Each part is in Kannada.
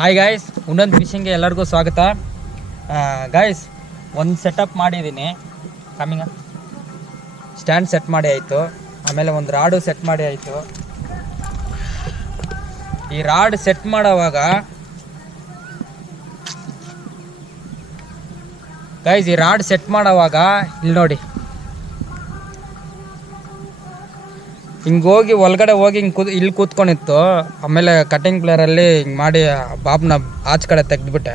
ಹಾಯ್ ಗಾಯ್ಸ್, ಉನ್ನತ್ ಫಿಶಿಂಗ್ಗೆ ಎಲ್ಲರಿಗೂ ಸ್ವಾಗತ. ಗಾಯ್ಸ್, ಒಂದು ಸೆಟಪ್ ಮಾಡಿದ್ದೀನಿ. ಕಮ್ಮಿಂಗ ಸ್ಟ್ಯಾಂಡ್ ಸೆಟ್ ಮಾಡಿ ಆಯಿತು. ಆಮೇಲೆ ಒಂದು ರಾಡು ಸೆಟ್ ಮಾಡಿ ಆಯಿತು. ಈ ರಾಡ್ ಸೆಟ್ ಮಾಡೋವಾಗ ಗಾಯ್ಸ್, ಇಲ್ಲಿ ನೋಡಿ, ಹಿಂಗೆ ಹೋಗಿ ಒಳಗಡೆ ಹೋಗಿ ಇಲ್ಲಿ ಕೂತ್ಕೊಂಡಿತ್ತು. ಆಮೇಲೆ ಕಟಿಂಗ್ ಪ್ಲೇಯರಲ್ಲಿ ಹಿಂಗೆ ಮಾಡಿ ಬಾಬ್ನ ಆಚೆ ಕಡೆ ತೆಗೆದ್ಬಿಟ್ಟೆ.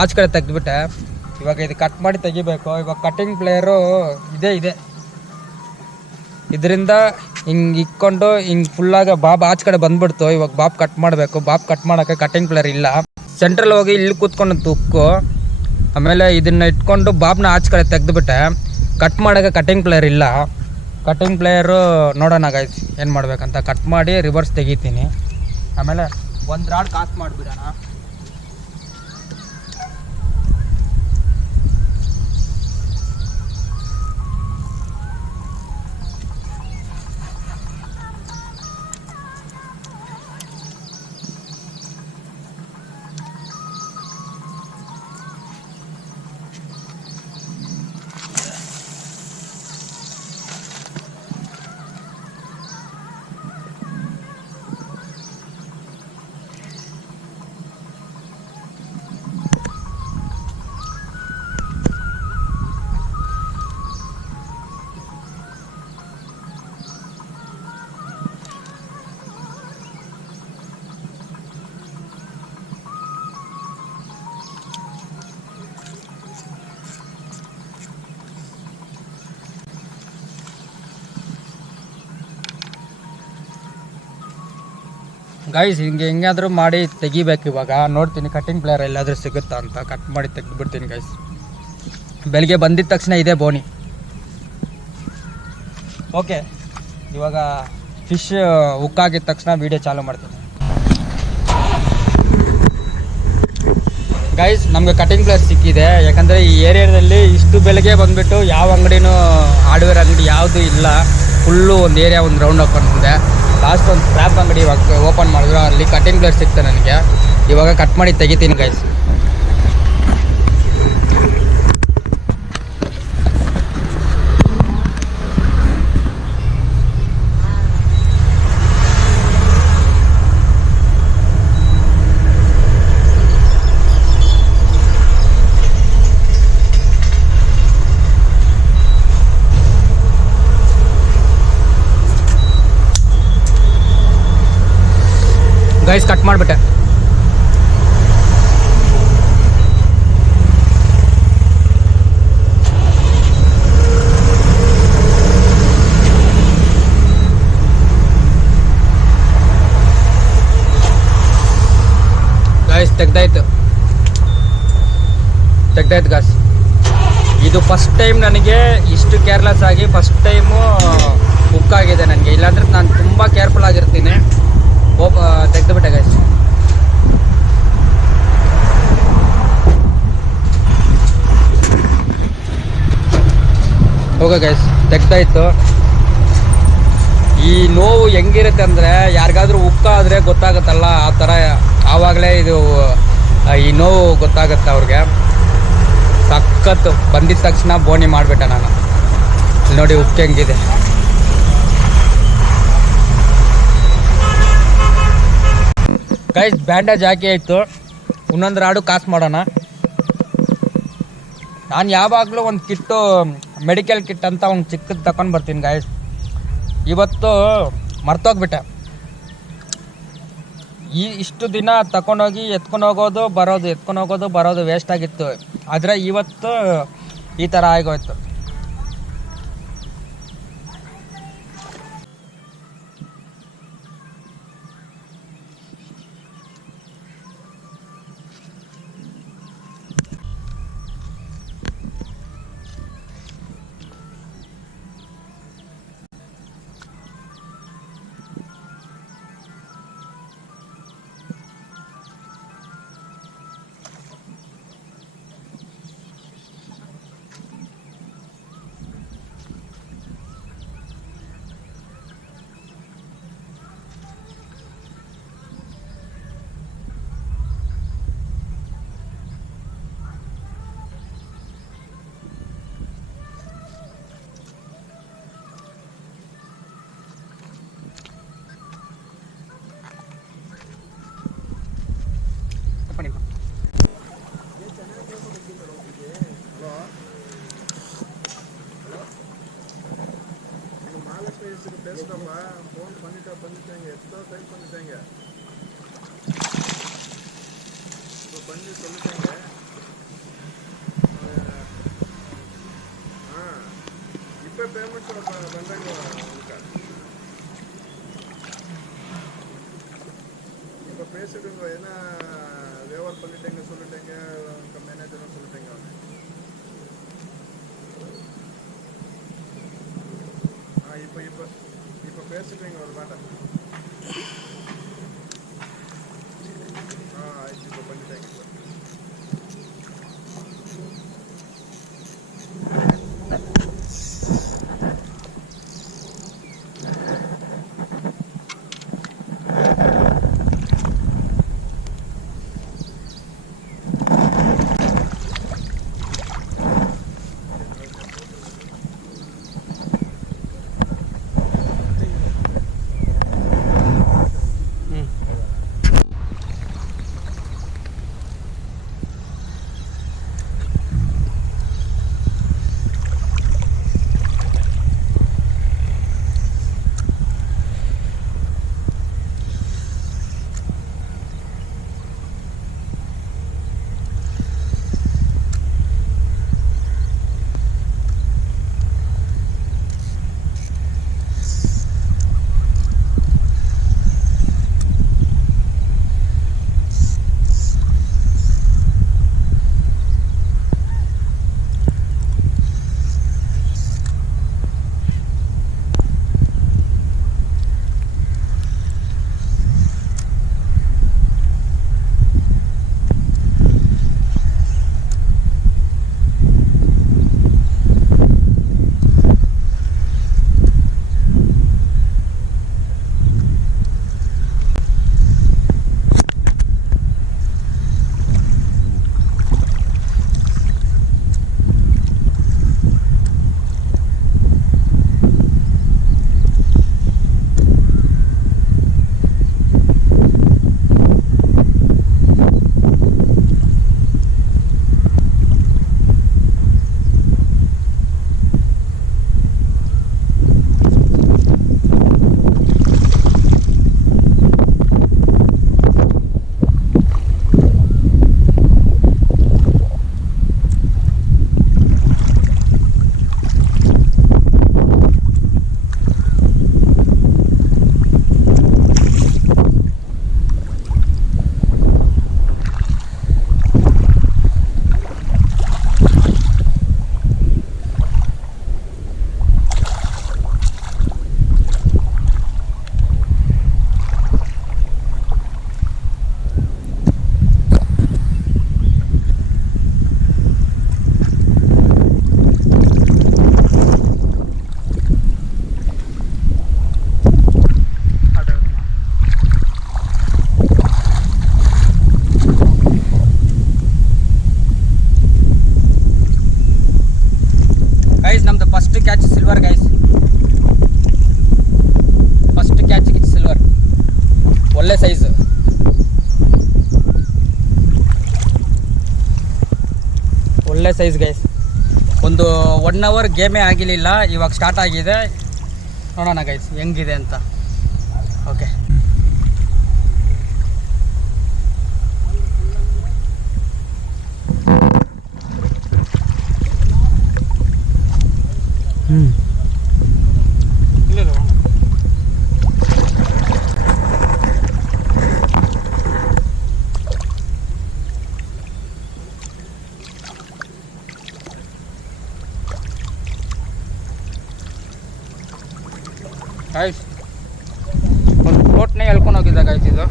ಆಚೆ ಕಡೆ ತೆಗೆದ್ಬಿಟ್ಟೆ. ಇವಾಗ ಇದು ಕಟ್ ಮಾಡಿ ತೆಗಿಬೇಕು. ಇವಾಗ ಕಟಿಂಗ್ ಪ್ಲೇಯರು ಇದೆ ಇದರಿಂದ ಹಿಂಗೆ ಇಕ್ಕೊಂಡು ಹಿಂಗೆ ಫುಲ್ಲಾಗಿ ಬಾಬ್ ಆಚೆ ಕಡೆ ಬಂದ್ಬಿಡ್ತು. ಇವಾಗ ಬಾಬ್ ಕಟ್ ಮಾಡಬೇಕು. ಬಾಬ್ ಕಟ್ ಮಾಡೋಕ್ಕೆ ಕಟಿಂಗ್ ಪ್ಲೇಯರ್ ಇಲ್ಲ. ಸೆಂಟ್ರಲ್ಲಿ ಹೋಗಿ ಇಲ್ಲಿ ಕೂತ್ಕೊಂಡಿತ್ತು ಉಕ್ಕು. ಆಮೇಲೆ ಇದನ್ನು ಇಟ್ಕೊಂಡು ಬಾಬ್ನ ಆಚೆ ಕಡೆ ತೆಗೆದ್ಬಿಟ್ಟೆ. ಕಟ್ ಮಾಡೋಕ್ಕೆ ಕಟಿಂಗ್ ಪ್ಲೇಯರ್ ಇಲ್ಲ. ಕಟಿಂಗ್ ಪ್ಲೇಯರು ನೋಡೋಣ ಗೈಸ್ ಏನು ಮಾಡ್ಬೇಕಂತ. ಕಟ್ ಮಾಡಿ ರಿವರ್ಸ್ ತೆಗಿತೀನಿ. ಆಮೇಲೆ ಒಂದು ರಾಡ್ ಕಾಸ್ ಮಾಡಿಬಿಡೋಣ. ಗೈಸ್, ಹೆಂಗಾದರೂ ಮಾಡಿ ತೆಗಿಬೇಕು. ಇವಾಗ ನೋಡ್ತೀನಿ ಕಟಿಂಗ್ ಪ್ಲೇಯರ್ ಎಲ್ಲಾದರೂ ಸಿಗುತ್ತಾ ಅಂತ. ಕಟ್ ಮಾಡಿ ತೆಗೆದುಬಿಡ್ತೀನಿ ಗೈಸ್. ಬೆಳಿಗ್ಗೆ ಬಂದಿದ್ದ ತಕ್ಷಣ ಇದೆ ಬೋನಿ. ಓಕೆ, ಇವಾಗ ಫಿಶ್ ಉಕ್ಕಾಗಿದ್ದ ತಕ್ಷಣ ವೀಡಿಯೋ ಚಾಲು ಮಾಡ್ತೀನಿ. ಗೈಸ್, ನಮಗೆ ಕಟಿಂಗ್ ಪ್ಲೇಯರ್ ಸಿಕ್ಕಿದೆ. ಯಾಕಂದರೆ ಈ ಏರಿಯಾದಲ್ಲಿ ಇಷ್ಟು ಬೆಲೆಗೆ ಬಂದುಬಿಟ್ಟು ಯಾವ ಅಂಗಡಿನೂ ಹಾರ್ಡ್ವೇರ್ ಅಂಗಡಿ ಯಾವುದೂ ಇಲ್ಲ. ಫುಲ್ಲು ಒಂದು ಏರಿಯಾ ಒಂದು ರೌಂಡ್ ಓಪನ್ ಇದೆ. ಲಾಸ್ಟ್ ಒಂದು ಸ್ಕ್ರ್ಯಾಪ್ ಅಂಗಡಿ ಇವಾಗ ಓಪನ್ ಮಾಡಿದ್ರು. ಅಲ್ಲಿ ಕಟಿಂಗ್ ಪ್ಲೇಯರ್ ಸಿಗ್ತದೆ ನನಗೆ. ಇವಾಗ ಕಟ್ ಮಾಡಿ ತೆಗಿತೀನಿ ಗೈಸ್. ಗೈಸ್, ಕಟ್ ಮಾಡಿಬಿಟ್ಟೆ. ಗೈಸ್, ತೆಗ್ದಾಯ್ತು ಗೈಸ್. ಇದು ಫಸ್ಟ್ ಟೈಮ್ ನನಗೆ ಇಷ್ಟು ಕೇರ್ಲೆಸ್ ಆಗಿ ಫಸ್ಟ್ ಟೈಮು ಬುಕ್ ಆಗಿದೆ ನನಗೆ. ಇಲ್ಲಾಂದ್ರೆ ನಾನು ತುಂಬ ಕೇರ್ಫುಲ್ ಆಗಿರ್ತೀನಿ. ತೆಗೆದುಬಿಟ್ಟೆ ಗೈಸ್. ಹೋಗ ಗೈಸ್, ತೆಗ್ದಾಯ್ತು. ಈ ನೋವು ಹೆಂಗಿರುತ್ತೆ ಅಂದರೆ, ಯಾರಿಗಾದ್ರೂ ಉಕ್ಕಾದರೆ ಗೊತ್ತಾಗುತ್ತಲ್ಲ ಆ ಥರ. ಆವಾಗಲೇ ಇದು ಈ ನೋವು ಗೊತ್ತಾಗುತ್ತೆ ಅವ್ರಿಗೆ. ಸಖತ್ತು ಬಂದಿದ್ದ ತಕ್ಷಣ ಬೋನಿ ಮಾಡಿಬಿಟ್ಟೆ ನಾನು. ಇಲ್ಲಿ ನೋಡಿ ಉಕ್ಕು ಹೆಂಗಿದೆ. ಗೈಸ್, ಬ್ಯಾಂಡೇಜ್ ಹಾಕಿ ಆಯಿತು. ಇನ್ನೊಂದು ರಾಡು ಕಾಸು ಮಾಡೋಣ. ನಾನು ಯಾವಾಗಲೂ ಒಂದು ಕಿಟ್ಟು, ಮೆಡಿಕಲ್ ಕಿಟ್ ಅಂತ ಒಂದು ಚಿಕ್ಕದು ತಗೊಂಡು ಬರ್ತೀನಿ ಗೈಸ್. ಇವತ್ತು ಮರ್ತೋಗ್ಬಿಟ್ಟೆ. ಇಷ್ಟು ದಿನ ತಗೊಂಡೋಗಿ ಎತ್ಕೊಂಡು ಹೋಗೋದು ಬರೋದು ವೇಸ್ಟ್ ಆಗಿತ್ತು. ಆದರೆ ಇವತ್ತು ಈ ಥರ ಆಗೋಯ್ತು. ಬಂದಿದ್ದಂಗೆ ಎಷ್ಟೋ ಟೈಮ್ ಬಂದಿದ್ದಂಗೆ ಬಂದು சொல்லிட்டேங்க இப்போ பேமெண்ட் பண்ணுறாங்க உங்களுக்கு இப்போ பேசிடுங்க ஏன்னா வியாபாரம் பண்ணிட்டேங்க சொல்லிட்டேங்க உங்கள் மேனேஜரும் சொல்லிட்டேங்க இப்போ இப்போ இப்போ பேசிடுவீங்க ஒரு மாட்டை ಆಯ್ತು இப்போ பண்ணிட்டேங்க ಒಳ್ಳೆ ಸೈಜ್. ಒಳ್ಳೆ ಸೈಜ್ ಗೈಸ್. ಒಂದು 1 ಅವರ್ ಗೇಮೇ ಆಗಿರಲಿಲ್ಲ, ಇವಾಗ ಸ್ಟಾರ್ಟ್ ಆಗಿದೆ. ನೋಡೋಣ ಗೈಸ್ ಹೆಂಗಿದೆ ಅಂತ. ಓಕೆ ಗೈಸ್ ಒಂದು ಬೋಟ್ನೇ ಎಳ್ಕೊಂಡು ಹೋಗಿದ್ದ ಗೈಸ್ ಇದು.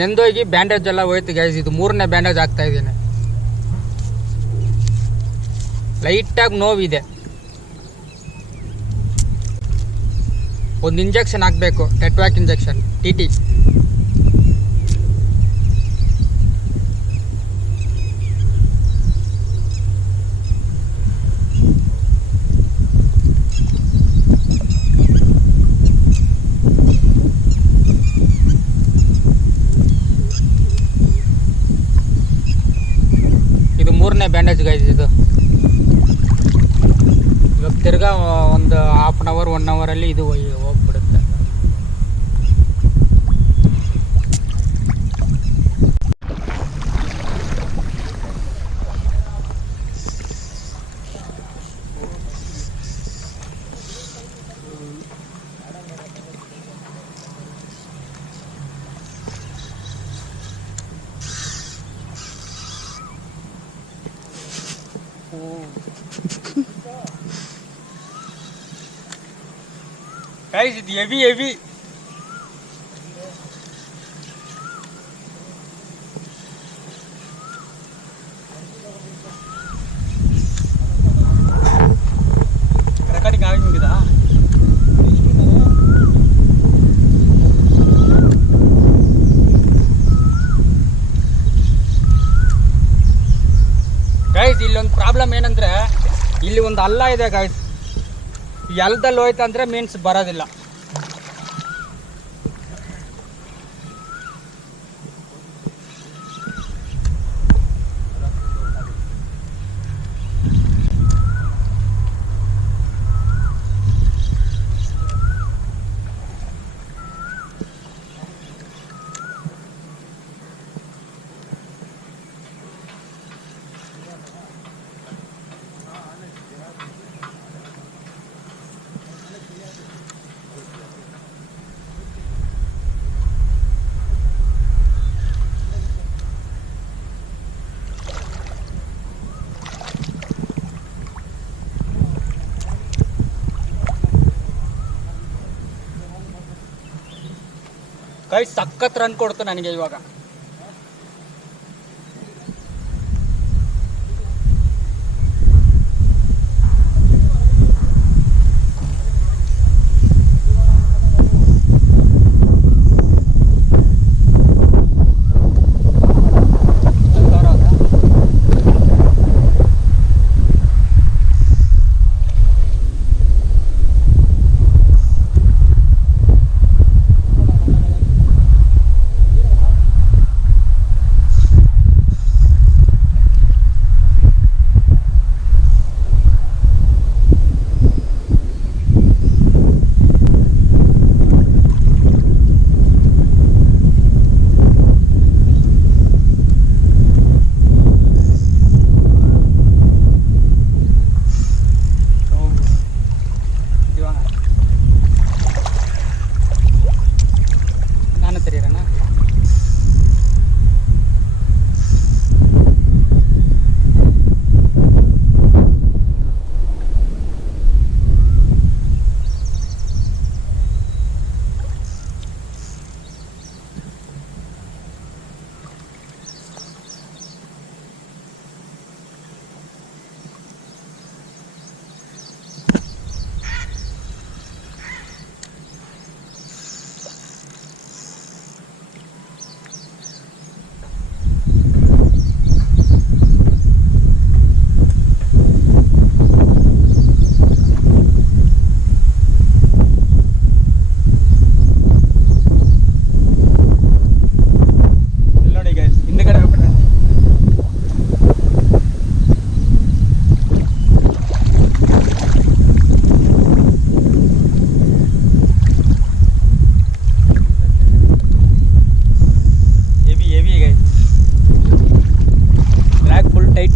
ನೆಂದೋಗಿ ಬ್ಯಾಂಡೇಜ್ ಎಲ್ಲ ಹೋಯ್ತು ಗೈಸ್. ಇದು 3ನೇ ಬ್ಯಾಂಡೇಜ್ ಆಗ್ತಾ ಇದ್ದೀನಿ. ಲೈಟಾಗಿ ನೋವಿದೆ. ಒಂದು ಇಂಜೆಕ್ಷನ್ ಹಾಕಬೇಕು, ಟೆಟ್ವಾಕ್ ಇಂಜೆಕ್ಷನ್, TT. ಮೂರನೇ ಬ್ಯಾಂಡೇಜ್ ಗೈಸ್ ಇದು. ಇವಾಗ ತಿರ್ಗಾ ಒಂದು ಹಾಫ್ ಆನ್ ಅವರ್ 1 ಅವರಲ್ಲಿ ಇದು ಹೋಗ್ಬಿಡುತ್ತೆ. ಗೈಸ್ ಇದು ಹೆವಿ ರೆಕಾರ್ಡಿಂಗ್ ಆಗಿದಾ? ಗೈಸ್ ಇಲ್ಲೊಂದು ಪ್ರಾಬ್ಲಮ್ ಏನಂದ್ರೆ ಇಲ್ಲಿ ಒಂದು ಹಳ್ಳ ಇದೆ ಗೈಸ್. ಈ ಹಳ್ಳದಲ್ಲಿ ಹೋಯ್ತಂದ್ರೆ ಮೀನ್ಸ್ ಬರೋದಿಲ್ಲ. ಗೈಸ್ ಸಖತ್ ರನ್ ಕೊಡ್ತು ನನಗೆ ಇವಾಗ.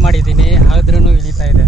ಮಾಡಿದ್ದೀನಿ ಆದ್ರೂ ಇಳಿತಾ ಇದೆ.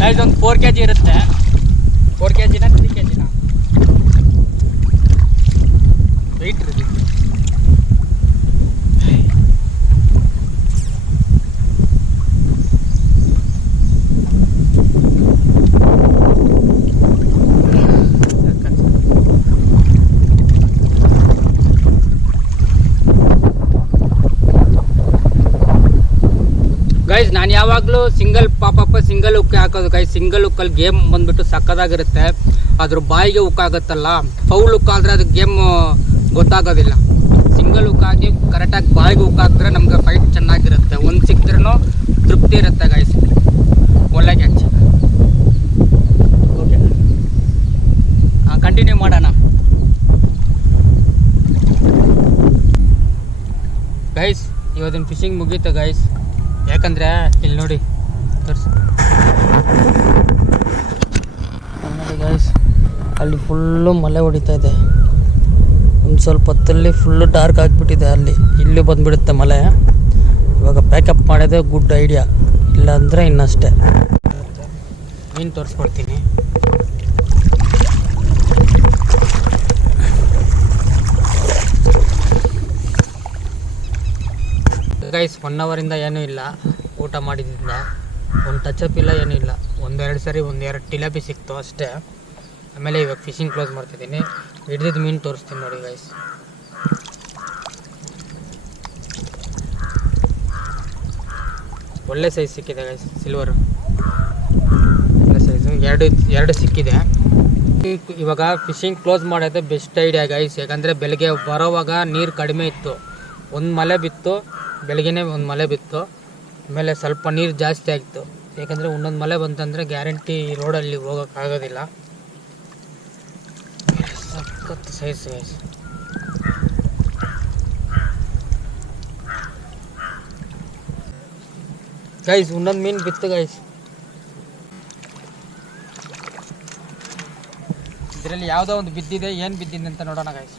ಗೈಸ್ ಒಂದು 4 kg ಇರುತ್ತೆ. 4 kgನ 3 kgನ ವೆಯ್ಟ್ ಇರುತ್ತೆ. ಗೈಸ್ ನಾನು ಯಾವಾಗಲೂ ಸಿಂಗಲ್ ಪಾಪಪ್ಪ ಸಿಂಗಲ್ ಹುಕ್ಕೆ ಹಾಕೋದು ಗೈಸ್. ಸಿಂಗಲ್ ಹುಕ್ಕಲ್ಲಿ ಗೇಮ್ ಬಂದ್ಬಿಟ್ಟು ಸಕ್ಕದಾಗಿರುತ್ತೆ. ಅದ್ರ ಬಾಯಿಗೆ ಹುಕ್ಕಾಗುತ್ತಲ್ಲ, ಫೌಲ್ ಹುಕ್ ಆದರೆ ಅದು ಗೇಮ್ ಗೊತ್ತಾಗೋದಿಲ್ಲ. ಸಿಂಗಲ್ ಹುಕ್ ಹಾಕಿ ಕರೆಕ್ಟಾಗಿ ಬಾಯಿಗೆ ಹುಕ್ ಹಾಕಿದ್ರೆ ನಮ್ಗೆ ಫೈಟ್ ಚೆನ್ನಾಗಿರುತ್ತೆ. ಒಂದು ಸಿಕ್ದ್ರೂ ತೃಪ್ತಿ ಇರುತ್ತೆ ಗೈಸ್. ಒಳ್ಳೆ ಕ್ಯಾಚ್. ಓಕೆ ಕಂಟಿನ್ಯೂ ಮಾಡೋಣ ಗೈಸ್. ಇವತ್ತಿನ ಫಿಶಿಂಗ್ ಮುಗೀತು ಗೈಸ್. ಯಾಕಂದರೆ ಇಲ್ಲಿ ನೋಡಿ ತೋರಿಸಿ ನೋಡಿ ಗೈಸ್, ಅಲ್ಲಿ ಫುಲ್ಲು ಮಳೆ ಹೊಡಿತಾ ಇದೆ. ಒಂದು ಸ್ವಲ್ಪ ಹೊತ್ತಲ್ಲಿ ಫುಲ್ಲು ಡಾರ್ಕ್ ಆಗಿಬಿಟ್ಟಿದೆ. ಅಲ್ಲಿ ಇಲ್ಲಿ ಬಂದುಬಿಡುತ್ತೆ ಮಳೆ. ಇವಾಗ ಪ್ಯಾಕಪ್ ಮಾಡೋದೇ ಗುಡ್ ಐಡಿಯಾ, ಇಲ್ಲಾಂದರೆ ಇನ್ನಷ್ಟೇ. ಮೀನು ತೋರಿಸ್ಕೊಡ್ತೀನಿ. ಗೈಸ್ 1 ಅವರಿಂದ ಏನೂ ಇಲ್ಲ, ಊಟ ಮಾಡಿದ್ರಿಂದ ಒಂದು ಟಚಪ್ ಇಲ್ಲ, ಏನೂ ಇಲ್ಲ. 1-2 ಸರಿ 1-2 ಟಿಲಾಪಿ ಸಿಕ್ತು ಅಷ್ಟೇ. ಆಮೇಲೆ ಇವಾಗ ಫಿಶಿಂಗ್ ಕ್ಲೋಸ್ ಮಾಡ್ತಿದ್ದೀನಿ. ಹಿಡಿದಿದ್ದು ಮೀನು ತೋರಿಸ್ತೀನಿ ನೋಡಿ ಗೈಸ್. ಒಳ್ಳೆ ಸೈಜ್ ಸಿಕ್ಕಿದೆ ಗೈಸ್, ಸಿಲ್ವರು ಒಳ್ಳೆ ಸೈಜು. ಎರಡು ಸಿಕ್ಕಿದೆ. ಇವಾಗ ಫಿಶಿಂಗ್ ಕ್ಲೋಸ್ ಮಾಡೋದೇ ಬೆಸ್ಟ್ ಐಡಿಯಾ ಗೈಸ್. ಯಾಕಂದರೆ ಬೆಳಗ್ಗೆ ಬರೋವಾಗ ನೀರು ಕಡಿಮೆ ಇತ್ತು. ಒಂದು ಮಳೆ ಬಿತ್ತು, ಬೆಳಗ್ಗೆನೇ ಒಂದು ಮಳೆ ಬಿತ್ತು. ಆಮೇಲೆ ಸ್ವಲ್ಪ ನೀರು ಜಾಸ್ತಿ ಆಗಿತ್ತು. ಯಾಕಂದರೆ ಒಂದೊಂದು ಮಳೆ ಬಂತಂದರೆ ಗ್ಯಾರಂಟಿ ರೋಡಲ್ಲಿ ಹೋಗೋಕ್ಕಾಗೋದಿಲ್ಲ. ಸಖತ್ ಸೈಜ್ ಗೈಸ್. ಗೈಸ್ ಇನ್ನೊಂದು ಮೀನು ಬಿತ್ತು ಗೈಸ್. ಇದರಲ್ಲಿ ಯಾವುದೋ ಒಂದು ಬಿದ್ದಿದೆ. ಏನು ಬಿದ್ದಿದೆ ಅಂತ ನೋಡೋಣ ಗೈಸ್.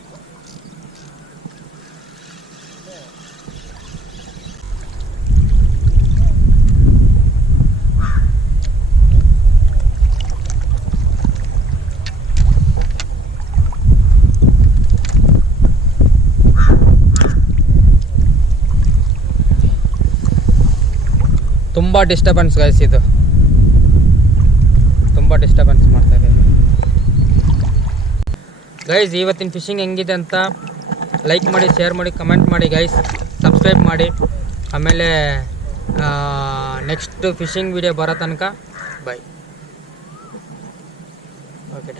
ತುಂಬ ಡಿಸ್ಟರ್ಬೆನ್ಸ್ ಗೈಸ್, ಇದು ತುಂಬ ಡಿಸ್ಟರ್ಬೆನ್ಸ್ ಮಾಡ್ತಾ ಇದೆ ಗೈಸ್. ಇವತ್ತಿನ ಫಿಶಿಂಗ್ ಹೆಂಗಿದೆ ಅಂತ ಲೈಕ್ ಮಾಡಿ, ಶೇರ್ ಮಾಡಿ, ಕಮೆಂಟ್ ಮಾಡಿ ಗೈಸ್. ಸಬ್ಸ್ಕ್ರೈಬ್ ಮಾಡಿ. ಆಮೇಲೆ ನೆಕ್ಸ್ಟ್ ಫಿಶಿಂಗ್ ವಿಡಿಯೋ ಬರೋ ತನಕ ಬಾಯ್. ಓಕೆ.